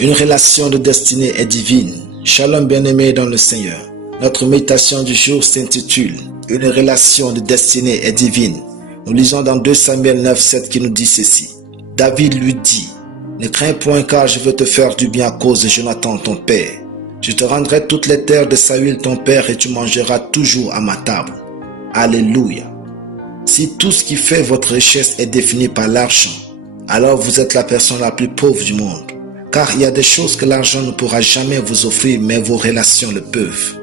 Une relation de destinée est divine. Shalom bien-aimé dans le Seigneur. Notre méditation du jour s'intitule « Une relation de destinée est divine ». Nous lisons dans 2 Samuel 9:7 qui nous dit ceci. David lui dit « Ne crains point car je veux te faire du bien à cause de Jonathan ton père. Je te rendrai toutes les terres de Saül ton père et tu mangeras toujours à ma table. » Alléluia. Si tout ce qui fait votre richesse est défini par l'argent, alors vous êtes la personne la plus pauvre du monde. Car il y a des choses que l'argent ne pourra jamais vous offrir, mais vos relations le peuvent.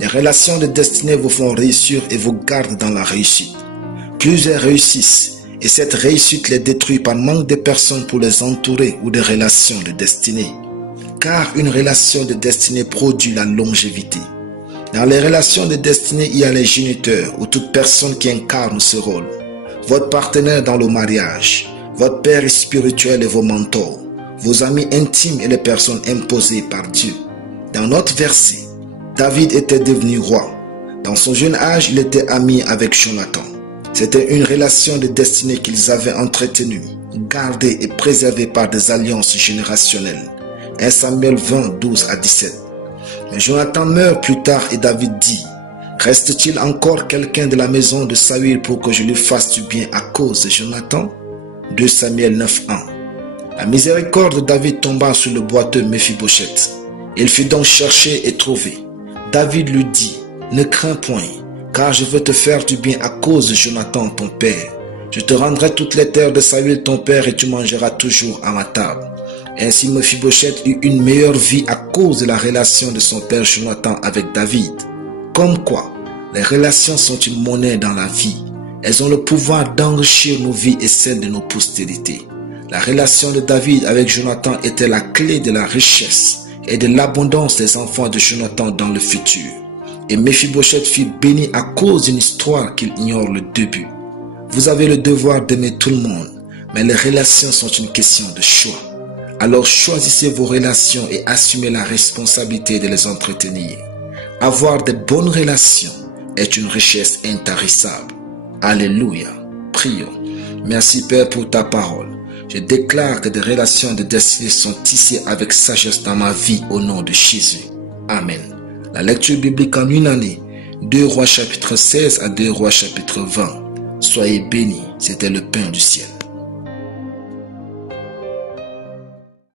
Les relations de destinée vous font réussir et vous gardent dans la réussite. Plusieurs réussissent et cette réussite les détruit par manque de personnes pour les entourer ou de relations de destinée. Car une relation de destinée produit la longévité. Dans les relations de destinée, il y a les géniteurs ou toute personne qui incarne ce rôle. Votre partenaire dans le mariage, votre père spirituel et vos mentors, vos amis intimes et les personnes imposées par Dieu. Dans notre verset, David était devenu roi. Dans son jeune âge, il était ami avec Jonathan. C'était une relation de destinée qu'ils avaient entretenue, gardée et préservée par des alliances générationnelles. 1 Samuel 20, 12 à 17. Mais Jonathan meurt plus tard et David dit « Reste-t-il encore quelqu'un de la maison de Saül pour que je lui fasse du bien à cause de Jonathan » 2 Samuel 9, 1. La miséricorde de David tomba sur le boiteux Méphibosheth. Il fut donc cherché et trouvé. David lui dit « Ne crains point, car je veux te faire du bien à cause de Jonathan ton père. Je te rendrai toutes les terres de Saül ton père et tu mangeras toujours à ma table. » Ainsi Méphibosheth eut une meilleure vie à cause de la relation de son père Jonathan avec David. Comme quoi, les relations sont une monnaie dans la vie. Elles ont le pouvoir d'enrichir nos vies et celles de nos postérités. La relation de David avec Jonathan était la clé de la richesse et de l'abondance des enfants de Jonathan dans le futur. Et Méphibosheth fut béni à cause d'une histoire qu'il ignore le début. Vous avez le devoir d'aimer tout le monde, mais les relations sont une question de choix. Alors choisissez vos relations et assumez la responsabilité de les entretenir. Avoir de bonnes relations est une richesse intarissable. Alléluia. Prions. Merci Père pour ta parole. Je déclare que des relations de destinée sont tissées avec sagesse dans ma vie au nom de Jésus. Amen. La lecture biblique en une année, 2 Rois chapitre 16 à 2 Rois chapitre 20. Soyez bénis, c'était le pain du ciel.